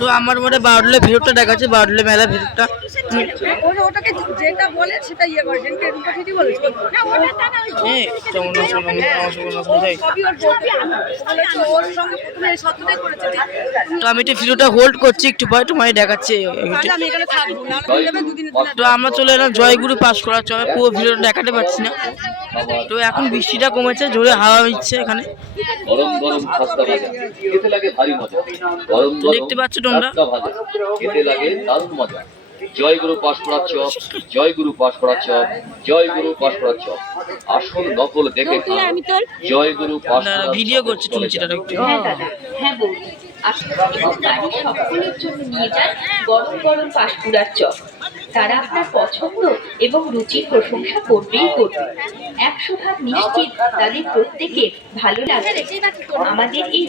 তো আমার মনে বাউডলে ভিড়টা দেখাচ্ছে, বাউডলে মেলা ভিড়টা। ওটাকে যেটা বলে সেটা ইয়ে করে, যেটা রূপা দিদি বলেছে না, ওটা না, ওর সঙ্গে প্রথমে সত্যটাই করেছে। তো আমি একটু ভিডিওটা হোল্ড করছি, একটু পরে তোমায় দেখাচ্ছি। আমি এখানে থাকবো না, দুদিন। তো আমরা চলে এলাম জয়গুরু পাঁশকুড়া চবে, পুরো ভিডিওটা দেখাতে পারছি না। তো এখন বৃষ্টিটা কমেছে, জোরে হাওয়া হচ্ছে এখানে, গরম গরম খাস্তা ভাজা খেতে লাগে ভারী মজা। গরম গরম দেখতে পাচ্ছ তোমরা, ভাজা খেতে লাগে দারুণ মজা। জয়গুরু পাঁশকুড়া চপ, জয়গুরু পাঁশকুড়া চপ, জয়গুরু পাঁশকুড়া চপ। আসল নকল দেখে খান। জয়গুরু পাঁশকুড়া ভিডিও করছি টুনচিটা একটু। হ্যাঁ দাদা, হ্যাঁ বৌদি, আসুন এবং বাড়ির সকলের জন্য নিয়ে যান গরম গরম পাঁশকুড়ার চপ। তারা আপনার পছন্দ এবং রুচির প্রশংসা করবেই করবে। 100% নিশ্চিত তাদের প্রত্যেকের ভালো লাগবে। আমাদের এই